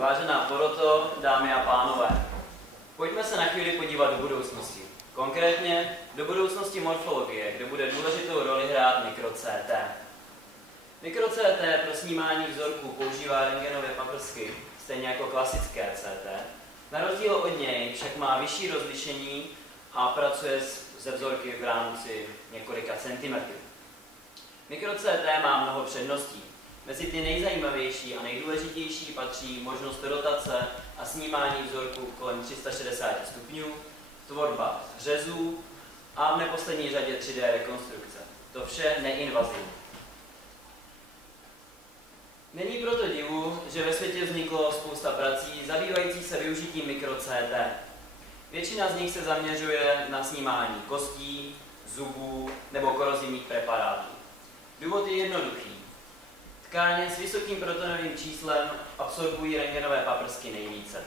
Vážená poroto, dámy a pánové, pojďme se na chvíli podívat do budoucnosti. Konkrétně do budoucnosti morfologie, kde bude důležitou roli hrát mikro-CT. Mikro-CT pro snímání vzorků používá rentgenové paprsky, stejně jako klasické CT. Na rozdíl od něj však má vyšší rozlišení a pracuje se vzorky v rámci několika centimetrů. Mikro-CT má mnoho předností. Mezi ty nejzajímavější a nejdůležitější patří možnost rotace a snímání vzorků kolem 360 stupňů, tvorba řezů a v neposlední řadě 3D rekonstrukce. To vše neinvazivní. Není proto divu, že ve světě vzniklo spousta prací zabývajících se využitím mikro-CT. Většina z nich se zaměřuje na snímání kostí, zubů nebo korozivních preparátů. Důvod je jednoduchý. Tkáně s vysokým protonovým číslem absorbují rentgenové paprsky nejvíce.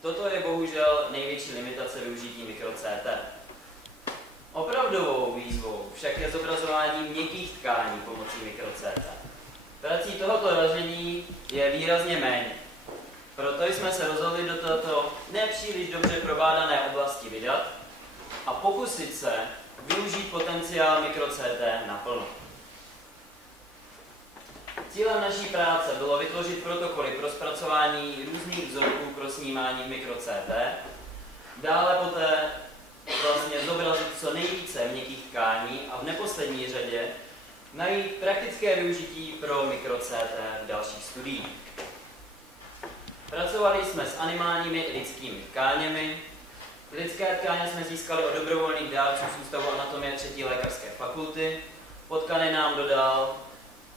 Toto je bohužel největší limitace využití mikro-CT. Opravdovou výzvou však je zobrazování měkkých tkání pomocí mikro-CT. Prací tohoto ražení je výrazně méně. Proto jsme se rozhodli do této nepříliš dobře probádané oblasti vydat a pokusit se využít potenciál mikro-CT naplno. Cílem naší práce bylo vytvořit protokoly pro zpracování různých vzorků pro snímání v mikro-CT, dále poté vlastně zobrazit co nejvíce měkkých tkání a v neposlední řadě najít praktické využití pro mikro-CT v dalších studiích. Pracovali jsme s animálními i lidskými tkáněmi. Lidské tkáně jsme získali od dobrovolných dárců z Ústavu anatomie 3. lékařské fakulty. Potkany nám dodal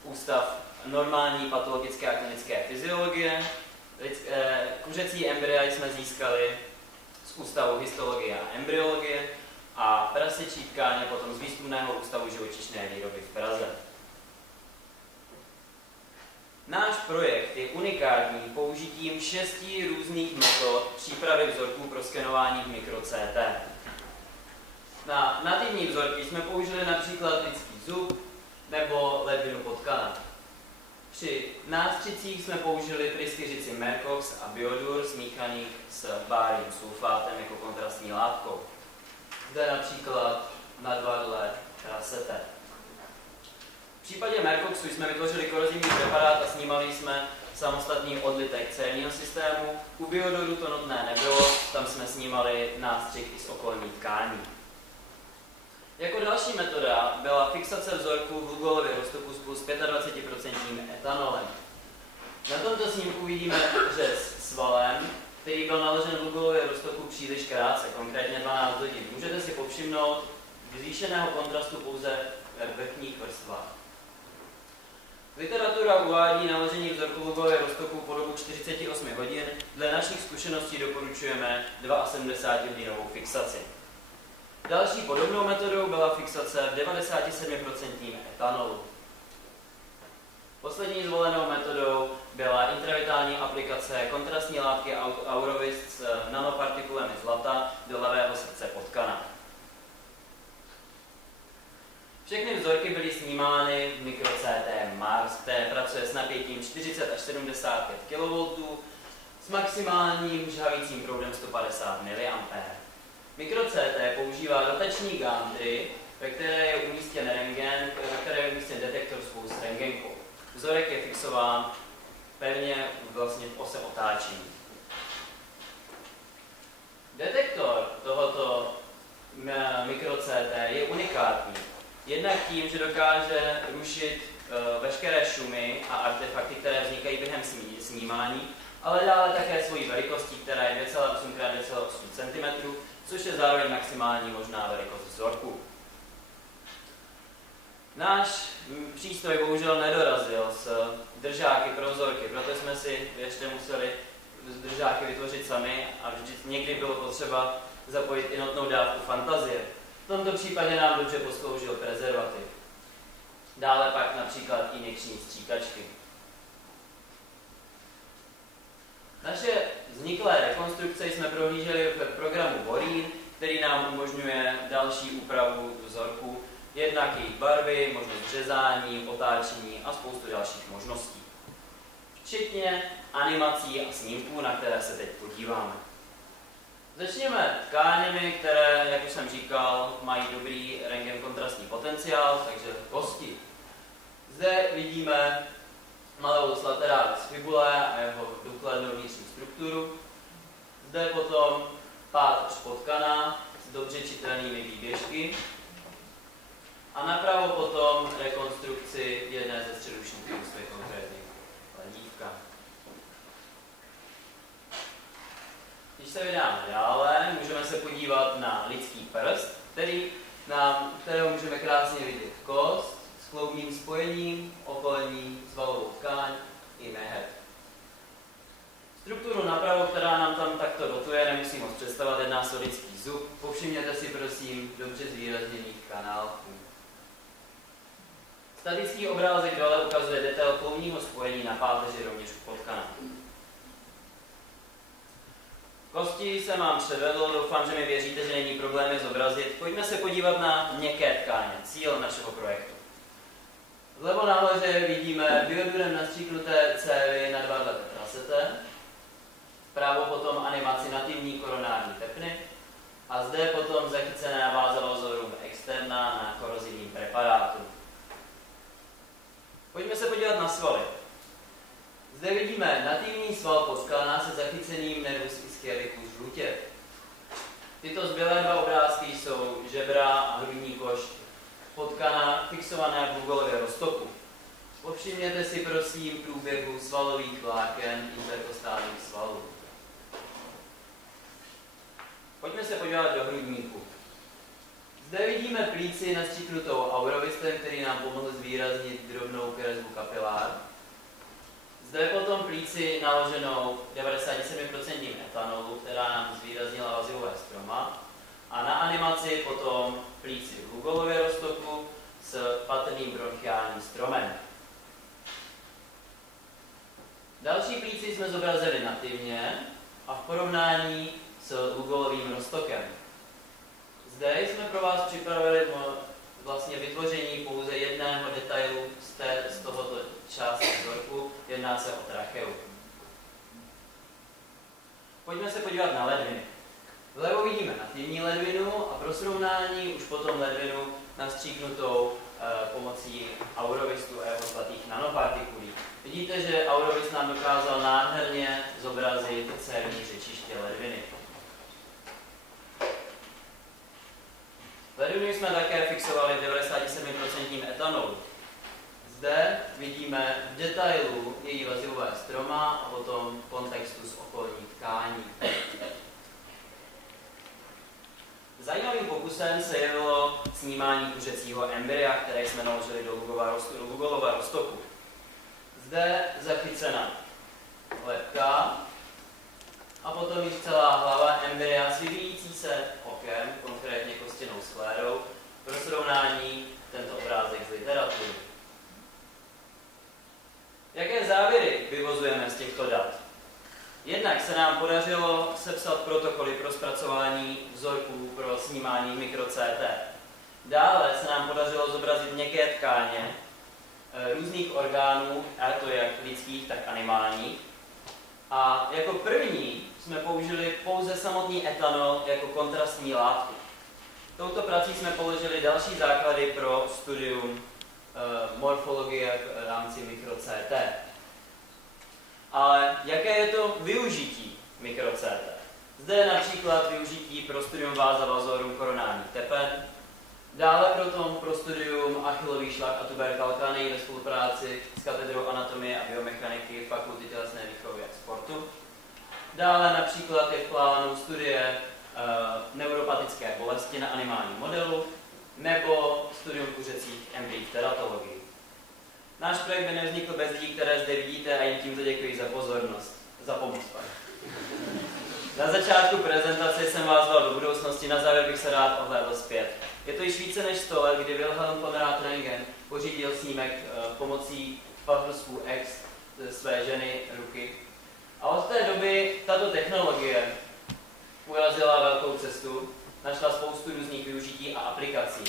Ústav normální patologické a klinické fyziologie. Kuřecí embrya jsme získali z Ústavu histologie a embryologie a prasečí tkáně potom z Výzkumného ústavu živočišné výroby v Praze. Náš projekt je unikátní použitím 6 různých metod přípravy vzorků pro skenování v mikro-CT. Na nativní vzorky jsme použili například lidský zub nebo ledvinu potkana. Při nástřicích jsme použili pryskyřici Mercox a Biodur smíchaných s bárium sulfátem jako kontrastní látkou. Zde například nadvadlé krasete. V případě Mercoxu jsme vytvořili korozivní preparát a snímali jsme samostatný odlitek cévního systému. U Biodoru to nutné nebylo, tam jsme snímali nástřih i z okolní tkání. Jako další metoda byla fixace vzorku v Lugolově roztoku s 25% etanolem. Na tomto snímku vidíme řez s valem, který byl naložen v Lugolově roztoku příliš krátce, konkrétně 12 hodin. Můžete si povšimnout zvýšeného kontrastu pouze ve vrchních vrstvách. Literatura uvádí naložení vzorku v Lugolově roztoku po dobu 48 hodin. Dle našich zkušeností doporučujeme 72hodinovou fixaci. Další podobnou metodou byla fixace v 97% etanolu. Poslední zvolenou metodou byla intravitální aplikace kontrastní látky Aurovis s nanopartikulemi zlata do levého srdce potkana. Všechny vzorky byly snímány v mikro-CT Mars, které pracuje s napětím 40 až 75 kV s maximálním žhavícím proudem 150 mA. Mikro-CT používá rotační gantry, ve které je umístěn rentgen, ve které je umístěn detektor spolu s rentgenkou. Vzorek je fixován pevně vlastně v ose otáčení. Detektor tohoto mikro-CT je unikátní. Jednak tím, že dokáže rušit veškeré šumy a artefakty, které vznikají během snímání, ale dále také svojí velikostí, která je 2,8 x 2,8 cm, což je zároveň maximální možná velikost vzorku. Náš přístroj bohužel nedorazil s držáky pro vzorky, proto jsme si ještě museli držáky vytvořit sami a někdy bylo potřeba zapojit i notnou dávku fantazie. V tomto případě nám dobře posloužil prezervativ. Dále pak například injekční stříkačky. Naše vzniklé rekonstrukce jsme prohlíželi v programu Borín, který nám umožňuje další úpravu vzorku, jednak jejich barvy, možnost řezání, otáčení a spoustu dalších možností. včetně animací a snímků, na které se teď podíváme. Začněme tkáněmi, které, jak už jsem říkal, mají dobrý rentgen kontrastní potenciál, takže kosti. Zde vidíme malou lateralis fibulae a jeho důkladnou vnitřní strukturu. Zde potom páteř potkaná s dobře čitelnými výběžky. A napravo potom rekonstrukci jedné ze středušních ústvy, konkrétně ledívka. Když se vydáme dále, můžeme se podívat na lidský prst, kterého můžeme krásně vidět kost s kloubním spojením, okolní svalovou tkáň i mehet. Strukturu napravo, která nám tam takto dotuje, nemusím moc představovat, jedná se o lidský zub. Povšimněte si prosím dobře zvýrazněných kanálků. Statický obrázek dole ukazuje detail kloubního spojení na páteři rovněž potkaná. Kosti jsem vám převedl, doufám, že mi věříte, že není problém je zobrazit. Pojďme se podívat na měkké tkáně, cíl našeho projektu. Vlevo nahoře vidíme biodurem nastříknuté cévy na 2 dlete prasete, vpravo potom animaci nativní koronární tepny a zde potom zachycené vázalozorum externa na korozivním preparátu. Pojďme se podívat na svaly. Zde vidíme nativní sval potkana se zachyceným nervus ischioticus žlutě. Tyto zbylé 2 obrázky jsou žebra a hrudní koš potkana fixované v Googlově roztoku. Povšimněte si prosím průběhu svalových vláken interkostálních svalů. Pojďme se podívat do hrudníku. Zde vidíme plíci nastříknutou aurovistem, který nám pomohl zvýraznit drobnou kresbu kapilár. Zde potom plíci naloženou 97% etanolu, která nám zvýraznila vazivové stroma. A na animaci potom plíci v Googlově roztoku s patrným bronchiálním stromem. Další plíci jsme zobrazili nativně a v porovnání s Googlovým roztokem. Zde jsme pro vás připravili vlastně vytvoření pouze jedného detailu z tohoto části vzorku, jedná se o tracheu. Pojďme se podívat na ledviny. Vlevo vidíme nativní ledvinu a pro srovnání už potom ledvinu nastříknutou pomocí aurovistu a jeho zlatých nanopartikulí. Vidíte, že aurovist nám dokázal nádherně zobrazit cévní řečiště ledviny. Ledvinu jsme také fixovali v 97% etanolu. Zde vidíme v detailu její vazivové stroma a potom kontextu s okolní tkání. Zajímavým pokusem se jevilo snímání kuřecího embrya, které jsme naložili do Googlového roztoku. Zde zachycena lebka a potom již celá hlava embrya s vyvíjící se okem, konkrétně kostěnou sklérou, pro srovnání tento obrázek z literatury. Jaké závěry vyvozujeme z těchto dat? Jednak se nám podařilo sepsat protokoly pro zpracování vzorků pro snímání mikro-CT. Dále se nám podařilo zobrazit měkké tkáně různých orgánů, a to jak lidských, tak animálních. A jako první jsme použili pouze samotný etanol jako kontrastní látku. Touto prací jsme položili další základy pro studium morfologie v rámci mikro-CT. Ale jaké je to využití mikro-CT? Zde je například využití pro studium vázalozorum koronárních tepen, dále pro studium achillových šlach a tuberkalkany ve spolupráci s katedrou anatomie a biomechaniky Fakulty tělesné výchovy a sportu. Dále například je v plánu studie neuropatické bolesti na animálním modelu nebo studium kuřecích embryí v teratologii. Náš projekt by nevznikl bez lidí, které zde vidíte a jim tímto děkuji za pozornost, za pomoc. Na začátku prezentace jsem vás dal do budoucnosti, na závěr bych se rád ohlédl zpět. Je to již více než 100 let, kdy Wilhelm Conrad Röntgen pořídil snímek pomocí Pavlovsku X své ženy ruky. A od té doby tato technologie urazila velkou cestu, našla spoustu různých využití a aplikací.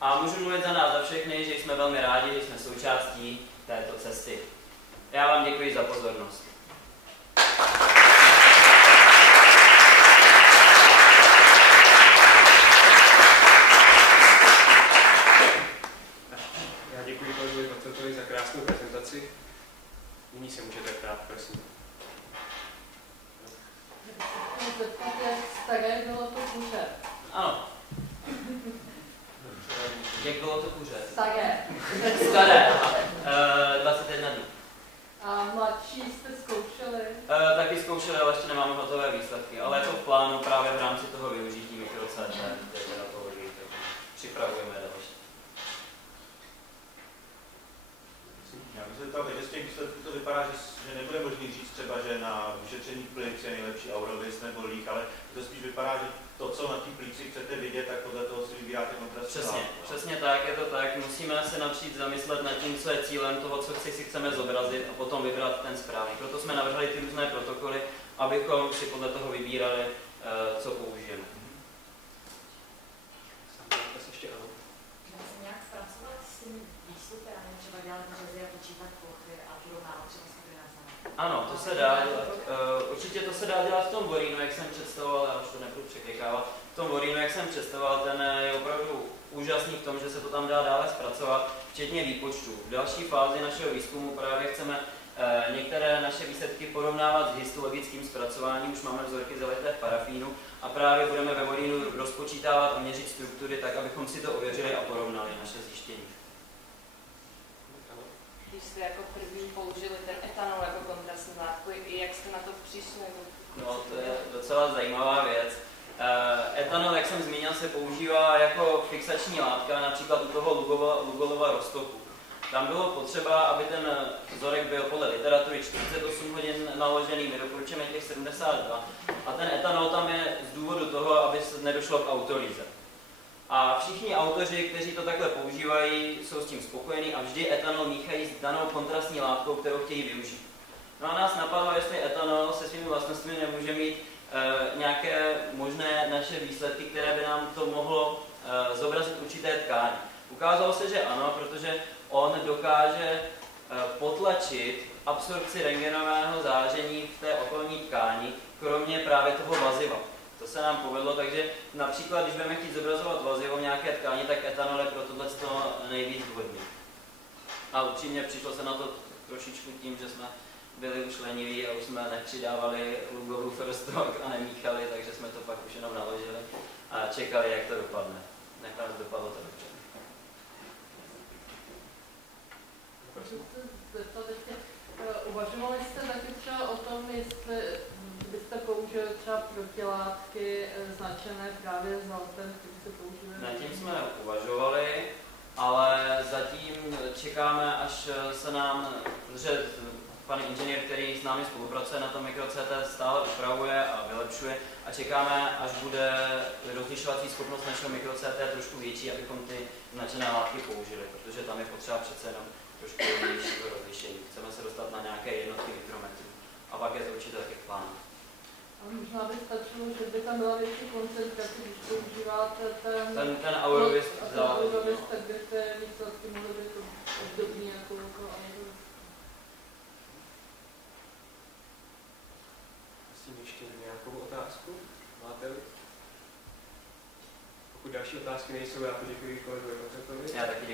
A můžu mluvit za nás, za všechny, že jsme velmi rádi, že jsme součástí této cesty. Já vám děkuji za pozornost. Já děkuji kolegovi Vacotovi za krásnou prezentaci. Nyní se můžete ptát, prosím. Staré bylo to kuře. Ano. Jak bylo to kuře? Staré. Staré. 21 dnů. A mladší jste zkoušeli? Taky zkoušeli, ale ještě nemáme hotové výsledky. Ale je to v plánu právě v rámci toho využití mikro-CT, které na to hodí, takže připravujeme další. Já bych se zeptal, takže z těch výsledků to vypadá, že nebude možný říct třeba, že na vyšetření plic je nejlepší Aurovis nebo líh, ale to spíš vypadá, že to, co na té plíci chcete vidět, tak podle toho si vybíráte kontrastní látku. Přesně tak, je to tak. Musíme se napřít zamyslet nad tím, co je cílem toho, co si chceme zobrazit a potom vybrat ten správný. Proto jsme navrhli ty různé protokoly, abychom si podle toho vybírali, co použijeme. Dá se nějak zpracovat s tím výstupem, třeba dělat řezy a počítat plochy a porovnávat třeba skupinách? Ano, to se dá dělat. Určitě to se dá dělat v tom Vorínu, jak jsem představoval, já už to nebudu překlikávat. V tom Vorínu, jak jsem představoval, ten je opravdu úžasný v tom, že se to tam dá dále zpracovat, včetně výpočtů. V další fázi našeho výzkumu právě chceme některé naše výsledky porovnávat s histologickým zpracováním, už máme vzorky zalité v parafínu a právě budeme ve Vorínu rozpočítávat a měřit struktury tak, abychom si to ověřili a porovnali naše zjištění. Když jste jako první použili ten etanol jako kontrastní látku, jak jste na to přišli? No, to je docela zajímavá věc. Etanol, jak jsem zmínil, se používá jako fixační látka, například u toho Lugolova roztoku. Tam bylo potřeba, aby ten vzorek byl podle literatury 48 hodin naložený, my doporučujeme těch 72. A ten etanol tam je z důvodu toho, aby se nedošlo k autolýze. A všichni autoři, kteří to takhle používají, jsou s tím spokojení a vždy etanol míchají s danou kontrastní látkou, kterou chtějí využít. No a nás napadlo, jestli etanol se svými vlastnostmi nemůže mít nějaké možné naše výsledky, které by nám to mohlo zobrazit určité tkáně. Ukázalo se, že ano, protože on dokáže potlačit absorpci rentgenového záření v té okolní tkáni, kromě právě toho vaziva. To se nám povedlo, takže například, když budeme chtít zobrazovat vazivo v nějaké tkáni, tak etanol je pro tohle nejvíc vhodný. A upřímně přišlo se na to trošičku tím, že jsme byli už leniví a už jsme nepřidávali Lugolův roztok a nemíchali, takže jsme to pak už jenom naložili a čekali, jak to dopadne. Nakonec dopadlo to dobře. Uvažovali jste taky třeba o tom, jestli byste použili třeba protilátky značené právě zlatem, které se používají? Nad tím jsme uvažovali, ale zatím čekáme, až se nám, protože pan inženýr, který s námi spolupracuje na tom mikro-CT, stále upravuje a vylepšuje a čekáme, až bude rozlišovací schopnost našeho mikro-CT trošku větší, abychom ty značené látky použili, protože tam je potřeba přece jenom trošku většího rozlišení. Chceme se dostat na nějaké jednotky mikrometrů a pak je to určitě taky plán. A možná by stačilo, že by tam byla větší koncentrace, když používáte ten Aurovis, tak by ty výsledky mohly být obdobný jako Aurovis. Prosím ještě nějakou otázku? Máte-li? Pokud další otázky nejsou, já poděkuji kolegovi Vacotovi. Já taky